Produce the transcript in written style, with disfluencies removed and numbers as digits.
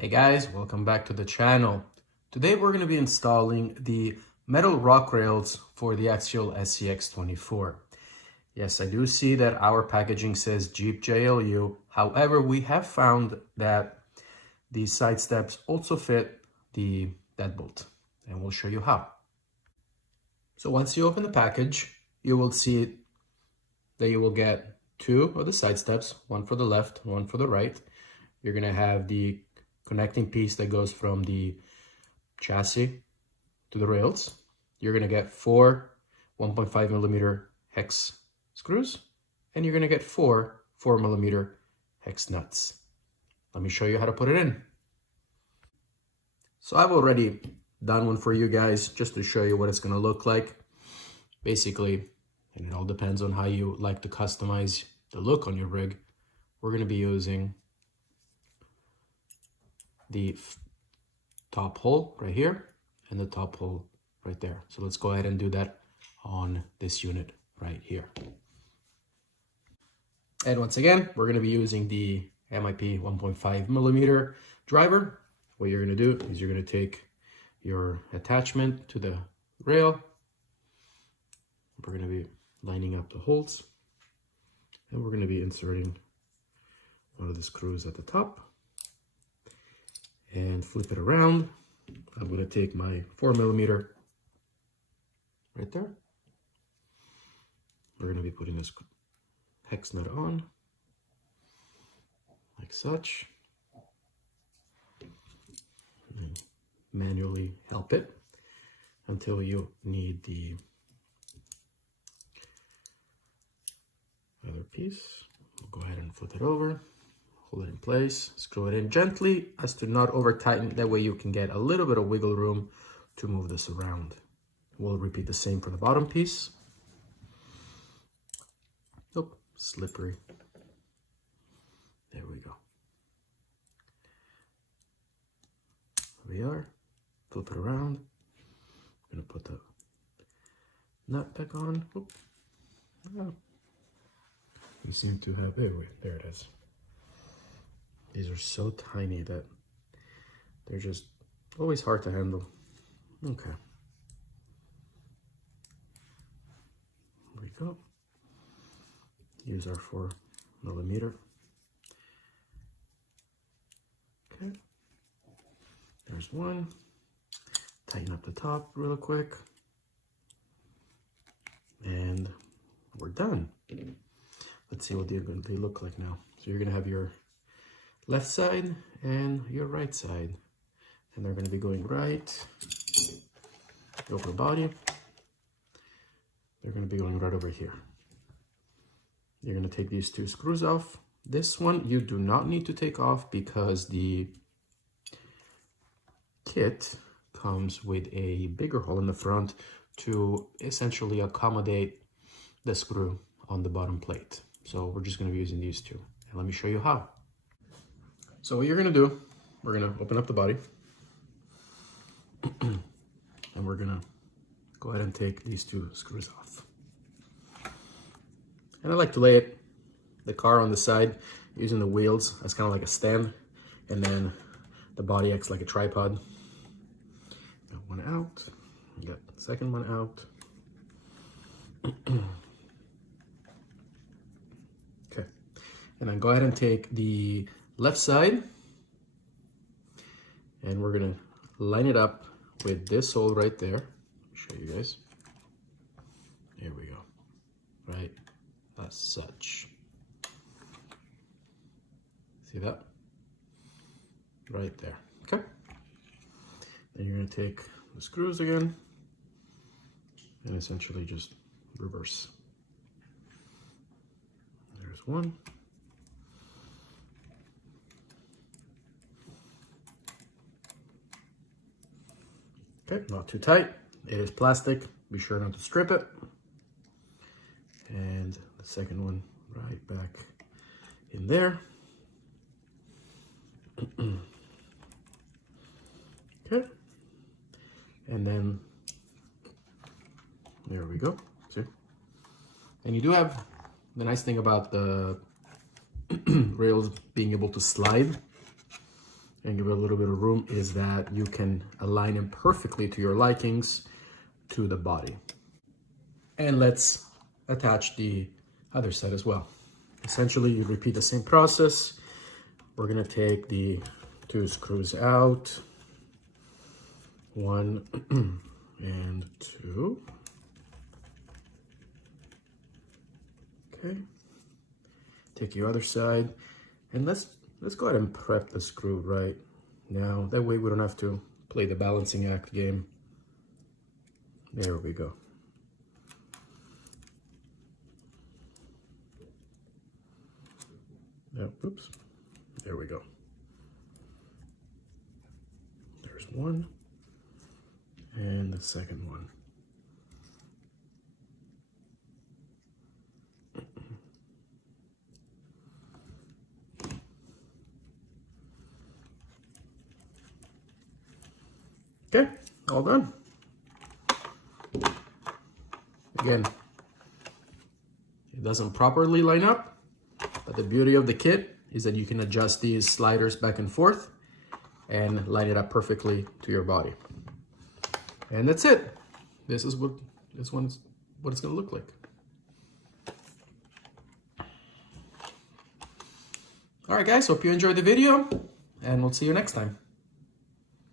Hey guys, welcome back to the channel. Today we're going to be installing the metal rock rails for the Axial SCX24. Yes, I do see that our packaging says Jeep JLU. However, we have found that these side steps also fit the Deadbolt, and we'll show you how. So once you open the package, you will see that you will get two of the side steps, one for the left, one for the right. You're going to have the connecting piece that goes from the chassis to the rails. You're going to get four 1.5 millimeter hex screws, and you're going to get four 4 millimeter hex nuts. Let me show you how to put it in. So I've already done one for you guys just to show you what it's going to look like. Basically, and it all depends on how you like to customize the look on your rig, we're going to be using the top hole right here and the top hole right there. So let's go ahead and do that on this unit right here. And once again, we're going to be using the MIP 1.5 millimeter driver. What you're going to do is you're going to take your attachment to the rail. We're going to be lining up the holes, and we're going to be inserting one of the screws at the top and flip it around. I'm going to take my 4 millimeter right there. We're going to be putting this hex nut on like such, and manually help it until you need the other piece. We'll go ahead and flip it over, hold it in place, screw it in gently as to not over tighten. That way you can get a little bit of wiggle room to move this around. We'll repeat the same for the bottom piece. Oh, slippery. There we go. There we are. Flip it around. I'm gonna put the nut back on. Oop. Oh. We seem to have, there it is. These are so tiny that they're just always hard to handle. Okay. There we go. Use our 4 millimeter. Okay. There's one. Tighten up the top real quick. And we're done. Let's see what they look like now. So you're gonna have your left side and your right side, and they're gonna be going right over body. They're gonna be going right over here. You're gonna take these two screws off. This one you do not need to take off because the kit comes with a bigger hole in the front to essentially accommodate the screw on the bottom plate. So we're just going to be using these two, and let me show you how. So what you're going to do, we're going to open up the body and we're going to go ahead and take these two screws off. And I like to lay the car on the side using the wheels as kind of like a stand, and then the body acts like a tripod. Got one out, got the second one out. Okay, and then go ahead and take the left side, and we're gonna line it up with this hole right there. Let me show you guys. There we go, right, as such. See that? Right there, okay. Then you're gonna take the screws again and essentially just reverse. There's one. Okay, not too tight. It is plastic. Be sure not to strip it. And the second one right back in there. Okay. And then there we go. See? And you do have the nice thing about the rails being able to slide and give it a little bit of room is that you can align them perfectly to your likings to the body. And let's attach the other side as well. Essentially, you repeat the same process. We're gonna take the 2 screws out, 1 and 2. Okay. Take your other side, and let's go ahead and prep the screw right now. That way we don't have to play the balancing act game. There we go. Yep, oops. There we go. There's one, and the second one. Okay, all done. Again, it doesn't properly line up, but the beauty of the kit is that you can adjust these sliders back and forth and line it up perfectly to your body. And that's it. This is what it's gonna look like. All right, guys, hope you enjoyed the video, and we'll see you next time.